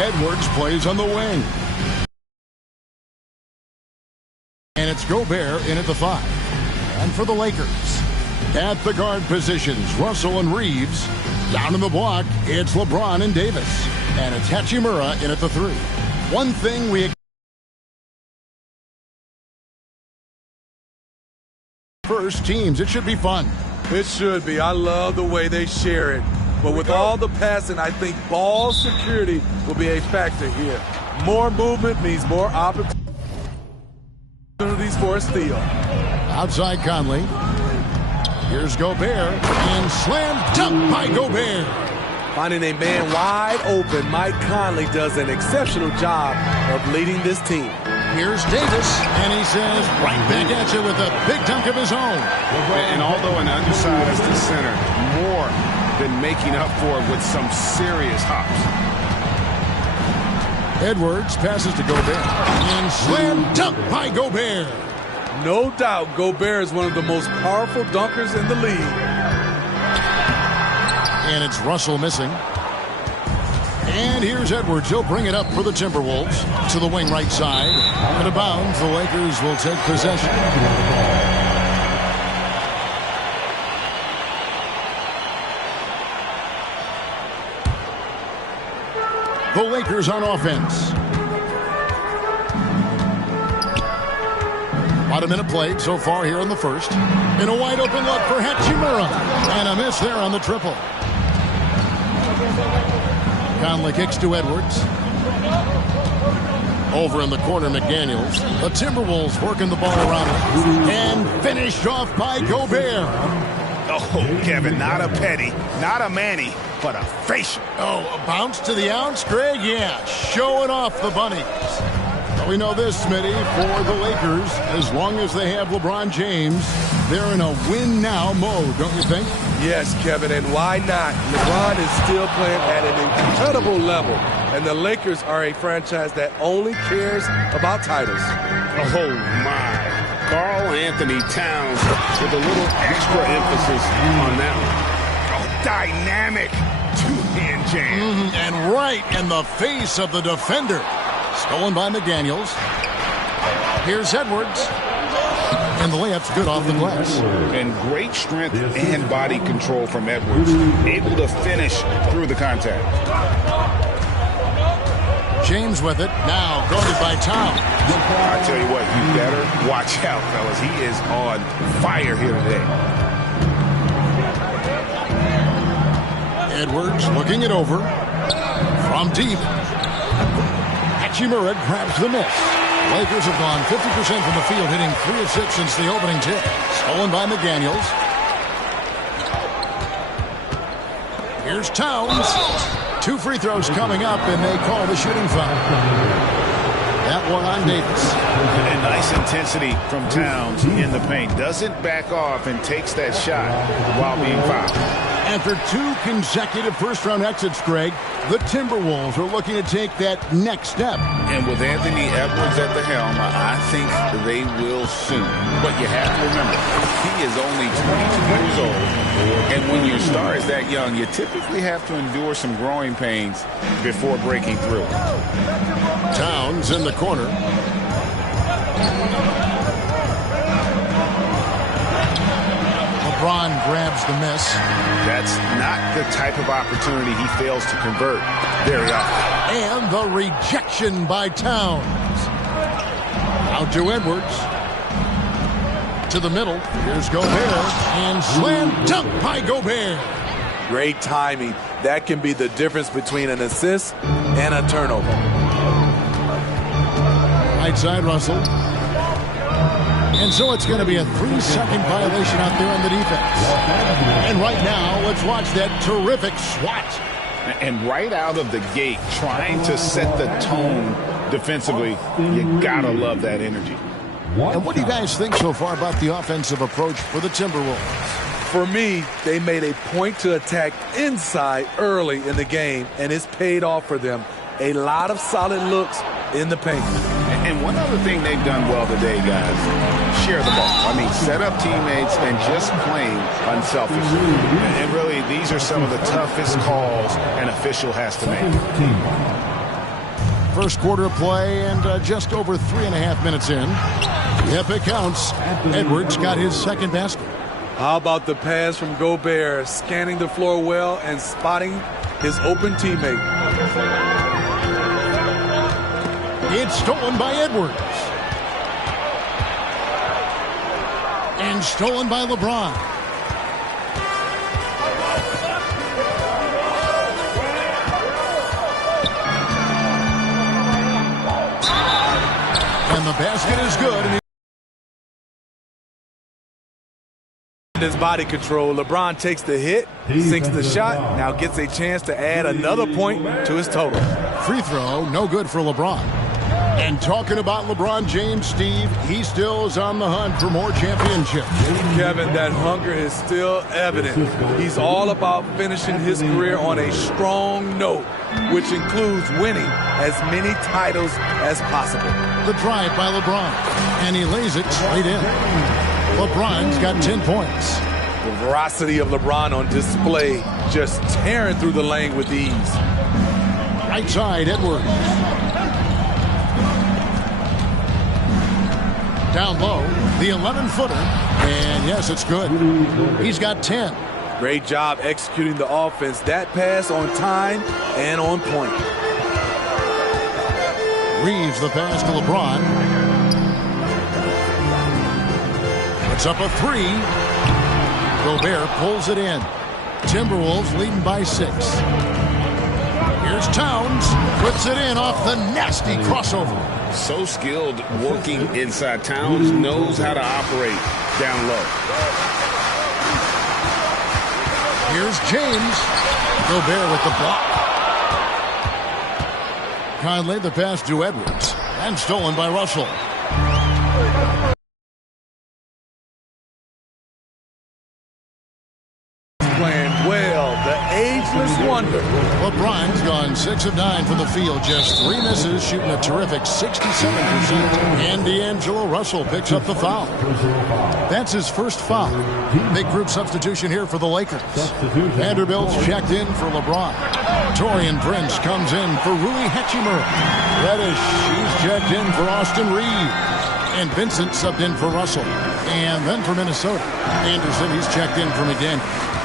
Edwards plays on the wing. And it's Gobert in at the 5. And for the Lakers, at the guard positions, Russell and Reeves. Down in the block, it's LeBron and Davis. And it's Hachimura in at the 3. One thing we first teams, it should be fun. It should be. I love the way they share it. But with all the passing, I think ball security will be a factor here. More movement means more opportunities for a steal. Outside Conley. Here's Gobert. And slam dunk by Gobert. Finding a man wide open, Mike Conley does an exceptional job of leading this team. Here's Davis, and he says right back at you with a big dunk of his own. And although an undersized center, more than making up for it with some serious hops. Edwards passes to Gobert. And slam dunk by Gobert. No doubt Gobert is one of the most powerful dunkers in the league. And it's Russell missing. And here's Edwards. He'll bring it up for the Timberwolves to the wing right side. Out of bounds, the Lakers will take possession. The Lakers on offense. About a minute played so far here in the first. In a wide open look for Hachimura. And a miss there on the triple. Conley kicks to Edwards. Over in the corner, McDaniels. The Timberwolves working the ball around. And finished off by Gobert. Oh, Kevin, not a petty, not a Manny, but a facial. Oh, a bounce to the ounce, Greg? Yeah, showing off the bunnies. But we know this, Smitty, for the Lakers, as long as they have LeBron James, they're in a win-now mode, don't you think? Yes, Kevin, and why not? LeBron is still playing at an incredible level, and the Lakers are a franchise that only cares about titles. Oh, my. Karl Anthony Towns with a little extra emphasis on that one. Oh, dynamic two-hand jam. And right in the face of the defender. Stolen by McDaniels. Here's Edwards. And the layup's good off the glass. And great strength and body control from Edwards. Able to finish through the contact. James with it. Now guarded by Towns. I tell you what, you better watch out, fellas. He is on fire here today. Edwards looking it over. From deep. Hachimura grabs the miss. Lakers have gone 50% from the field, hitting 3 of 6 since the opening tip. Stolen by McDaniels. Here's Towns. 2 free throws coming up, and they call the shooting foul. That one on Davis. And nice intensity from Towns in the paint. Doesn't back off and takes that shot while being fouled. After 2 consecutive first-round exits, Greg, the Timberwolves are looking to take that next step. And with Anthony Edwards at the helm, I think they will soon. But you have to remember, he is only 22 years old. And when your star is that young, you typically have to endure some growing pains before breaking through. Towns in the corner. LeBron grabs the miss. That's not the type of opportunity he fails to convert very often. And the rejection by Towns. Out to Edwards. To the middle. Here's Gobert. And slam dunk by Gobert. Great timing. That can be the difference between an assist and a turnover. Right side, Russell. And so it's going to be a 3-second violation out there on the defense. And right now, let's watch that terrific swat. And right out of the gate, trying to set the tone defensively, you gotta love that energy. And what do you guys think so far about the offensive approach for the Timberwolves? For me, they made a point to attack inside early in the game, and it's paid off for them. A lot of solid looks in the paint. And one other thing they've done well today, guys, share the ball. I mean, set up teammates and just playing unselfishly. And really, these are some of the toughest calls an official has to make. First quarter of play and just over 3.5 minutes in. Yep, it counts. Edwards got his second basket. How about the pass from Gobert, scanning the floor well and spotting his open teammate. It's stolen by Edwards. And stolen by LeBron. And the basket is good. And his body control. LeBron takes the hit, sinks the shot, now gets a chance to add another point to his total. Free throw, no good for LeBron. And talking about LeBron James, Steve, he still is on the hunt for more championships. Kevin, that hunger is still evident. He's all about finishing his career on a strong note, which includes winning as many titles as possible. The drive by LeBron, and he lays it straight in. LeBron's got 10 points. The veracity of LeBron on display, just tearing through the lane with ease. Right side, Edwards. Down low, the 11-footer, and yes, it's good. He's got 10. Great job executing the offense. That pass on time and on point. Reeves the pass to LeBron. Puts up a three. Gobert pulls it in. Timberwolves leading by 6. Here's Towns. Puts it in off the nasty crossover. So skilled working inside. Towns knows how to operate down low. Here's James. Gobert with the block. Conley the pass to Edwards. And stolen by Russell. Playing well, the ageless wonder. LeBron's gone 6 of 9 from the field, just 3 misses, shooting a terrific 67%. And D'Angelo Russell picks up the foul. That's his first foul. Big group substitution here for the Lakers. Vanderbilt's checked in for LeBron. Taurean Prince comes in for Rui Hachimura. Reddish, she's checked in for Austin Reeves. And Vincent subbed in for Russell. And then for Minnesota, Anderson, he's checked in for McDaniel.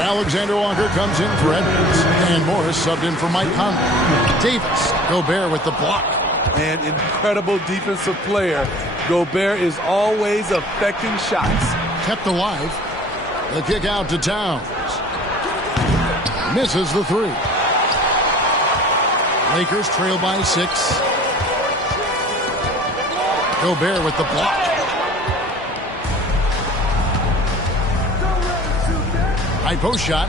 Alexander Walker comes in for Edwards. And Morris subbed in for Mike Conley. Davis, Gobert with the block. An incredible defensive player. Gobert is always affecting shots. Kept alive. The kick out to Towns. Misses the 3. Lakers trail by 6. Gobert with the block. High post shot,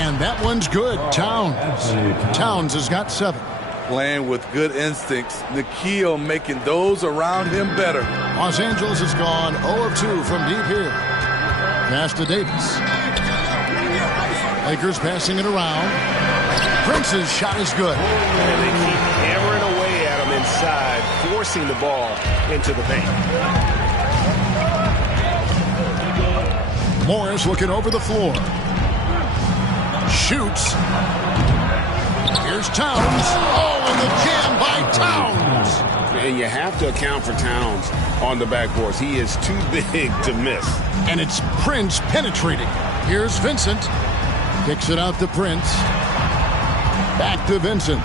and that one's good. Towns has got 7. Playing with good instincts. Nikhil making those around him better. Los Angeles has gone 0 of 2 from deep here. Pass to Davis. Lakers passing it around. Prince's shot is good. And they keep hammering away at him inside, forcing the ball into the paint. Morris looking over the floor. Shoots. Here's Towns. Oh, and the jam by Towns. And you have to account for Towns on the backboards. He is too big to miss. And it's Prince penetrating. Here's Vincent. Kicks it out to Prince. Back to Vincent.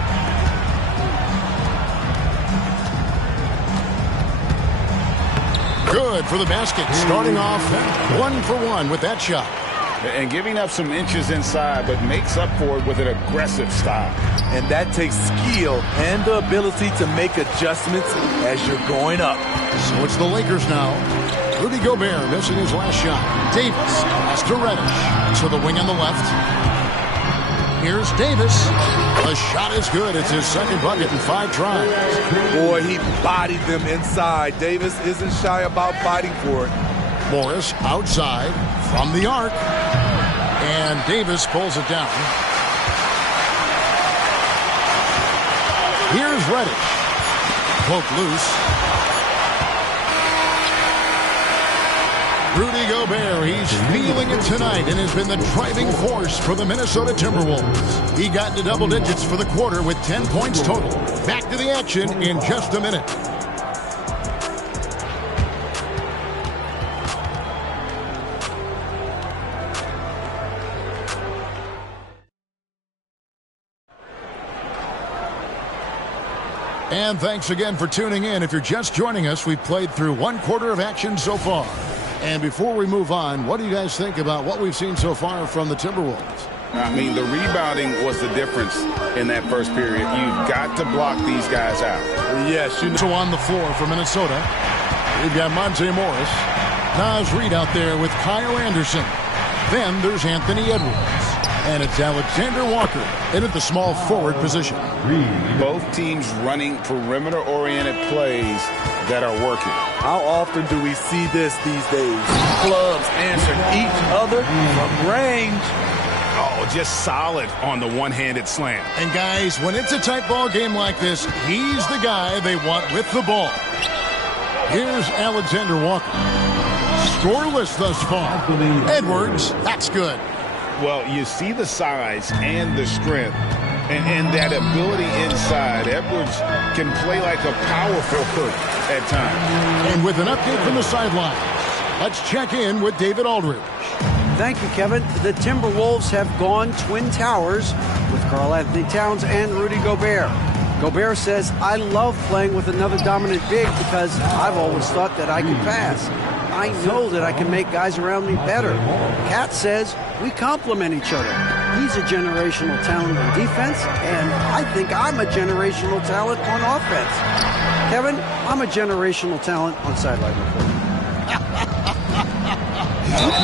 Good for the basket. Starting off 1 for 1 with that shot. And giving up some inches inside, but makes up for it with an aggressive style. And that takes skill and the ability to make adjustments as you're going up. So it's the Lakers now. Rudy Gobert missing his last shot. Davis pass to Reddish. To the wing on the left. Here's Davis. The shot is good. It's his second bucket in 5 tries. Boy, he bodied them inside. Davis isn't shy about fighting for it. Morris outside from the arc. And Davis pulls it down. Here's Reddish. Poke loose. Rudy Gobert, he's feeling it tonight and has been the driving force for the Minnesota Timberwolves. He got into double digits for the quarter with 10 points total. Back to the action in just a minute. And thanks again for tuning in. If you're just joining us, we've played through one quarter of action so far. And before we move on, what do you guys think about what we've seen so far from the Timberwolves? I mean, the rebounding was the difference in that first period. You've got to block these guys out. Yes, you know. So on the floor for Minnesota, we've got Monte Morris, Naz Reid out there with Kyle Anderson. Then there's Anthony Edwards. And it's Alexander Walker in at the small forward position. Both teams running perimeter-oriented plays that are working. How often do we see this these days? Clubs answering each other from range. Oh, just solid on the one-handed slam. And guys, when it's a tight ball game like this, he's the guy they want with the ball. Here's Alexander Walker. Scoreless thus far. Edwards, that's good. Well, you see the size and the strength and that ability inside. Edwards can play like a power forward at times. And with an update from the sidelines, let's check in with David Aldridge. Thank you, Kevin. The Timberwolves have gone Twin Towers with Karl-Anthony Towns and Rudy Gobert. Gobert says, I love playing with another dominant big because I've always thought that I could pass. I know that I can make guys around me better. Cat says we complement each other. He's a generational talent on defense, and I think I'm a generational talent on offense. Kevin, I'm a generational talent on sideline reporting.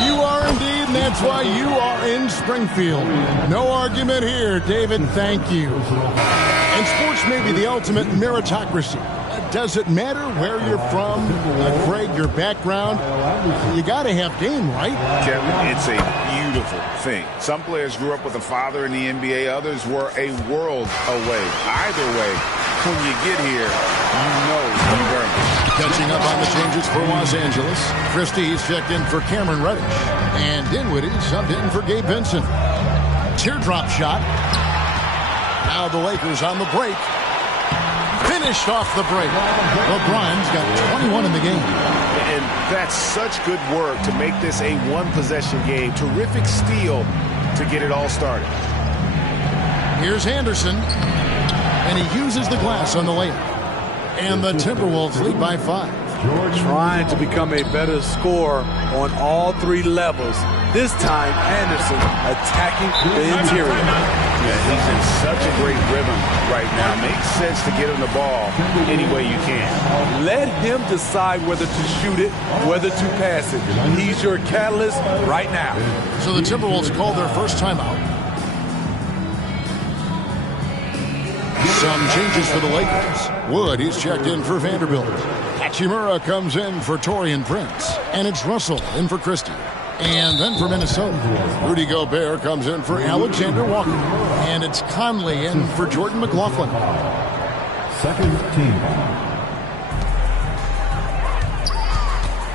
You are indeed, and that's why you are in Springfield. No argument here, David. Thank you. And sports may be the ultimate meritocracy. Does it matter where you're from, Craig, your background? You got to have game, right? Kevin, it's a beautiful thing. Some players grew up with a father in the NBA. Others were a world away. Either way, when you get here, you know you've earned it. Catching up on the changes for Los Angeles. Christie's checked in for Cameron Reddish. And Dinwiddie subbed in for Gabe Vincent. Teardrop shot. Now the Lakers on the break. Finished off the break. LeBron's got 21 in the game. And that's such good work to make this a one-possession game. Terrific steal to get it all started. Here's Anderson. And he uses the glass on the layup. And the Timberwolves lead by 5. Trying to become a better scorer on all three levels. This time, Anderson attacking the interior. Yeah, he's in such a great rhythm right now. Makes sense to get him the ball any way you can. Let him decide whether to shoot it, whether to pass it. He's your catalyst right now. So the Timberwolves called their first timeout. Some changes for the Lakers. Wood, he's checked in for Vanderbilt. Hachimura comes in for Taurean Prince. And it's Russell in for Christie. And then for Minnesota, Rudy Gobert comes in for Alexander Walker. And it's Conley in for Jordan McLaughlin. Second team.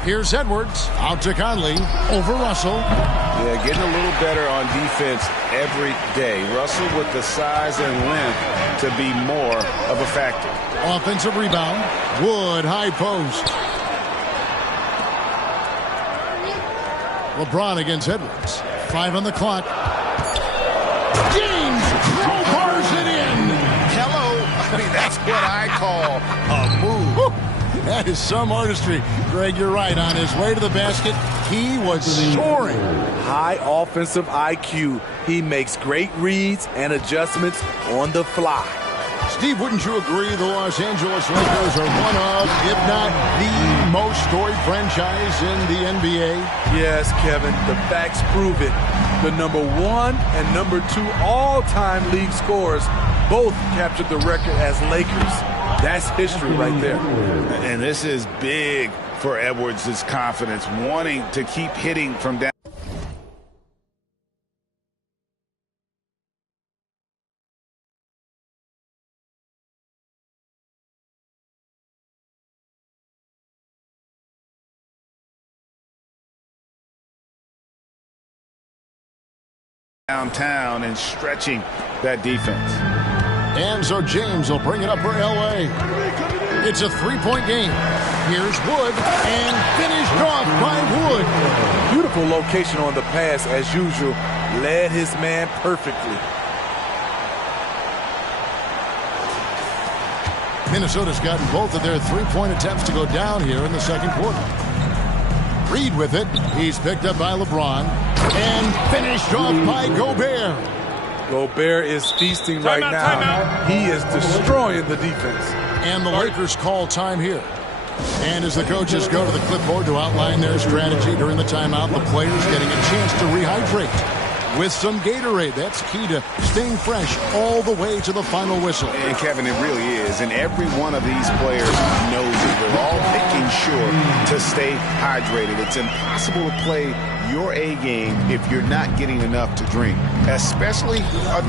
Here's Edwards, out to Conley, over Russell. Yeah, getting a little better on defense every day. Russell with the size and length to be more of a factor. Offensive rebound. Wood, high post. LeBron against Edwards. 5 on the clock. James crowbars it in. Hello. I mean, that's what I call a move. Woo. That is some artistry. Greg, you're right. On his way to the basket, he was soaring. High offensive IQ. He makes great reads and adjustments on the fly. Steve, wouldn't you agree the Los Angeles Lakers are one of, if not the most storied franchise in the NBA? Yes, Kevin, the facts prove it. The number 1 and number 2 all-time league scorers both captured the record as Lakers. That's history right there. And this is big for Edwards' confidence, wanting to keep hitting from down. downtown and stretching that defense. And so James will bring it up for L.A. It's a three-point game. Here's Wood, and finished off by Wood. Beautiful location on the pass, as usual. Led his man perfectly. Minnesota's gotten both of their three-point attempts to go down here in the second quarter. Reed with it. He's picked up by LeBron and finished off by Gobert. Gobert is feasting right now. He is destroying the defense. And the Lakers call time here. And as the coaches go to the clipboard to outline their strategy during the timeout, the players getting a chance to rehydrate with some Gatorade. That's key to staying fresh all the way to the final whistle. And Kevin, it really is. And every one of these players knows it. They're all making sure to stay hydrated. It's impossible to play your A game if you're not getting enough to drink, especially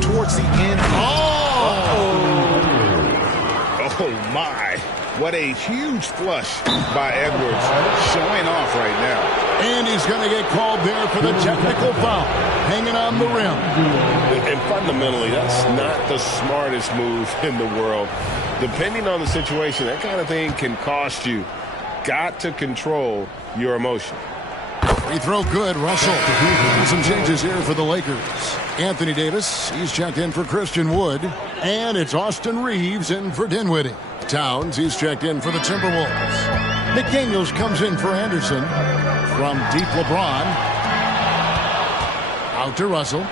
towards the end. Oh my. What a huge flush by Edwards, showing off right now. And he's going to get called there for the technical foul, hanging on the rim. And fundamentally, that's not the smartest move in the world. Depending on the situation, that kind of thing can cost you. Got to control your emotion. Free throw good, Russell. Some changes here for the Lakers. Anthony Davis, he's checked in for Christian Wood. And it's Austin Reeves in for Dinwiddie. Towns, he's checked in for the Timberwolves. McDaniels comes in for Anderson. From deep, LeBron. Out to Russell.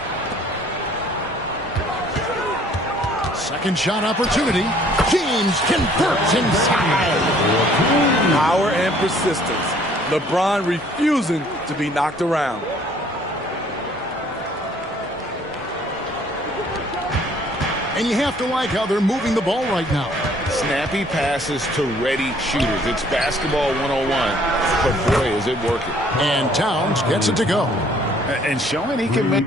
Second shot opportunity. James converts inside. Power and persistence. LeBron refusing to be knocked around. And you have to like how they're moving the ball right now. Snappy passes to ready shooters. It's basketball 101, but boy, is it working. And Towns gets it to go. And showing he can make...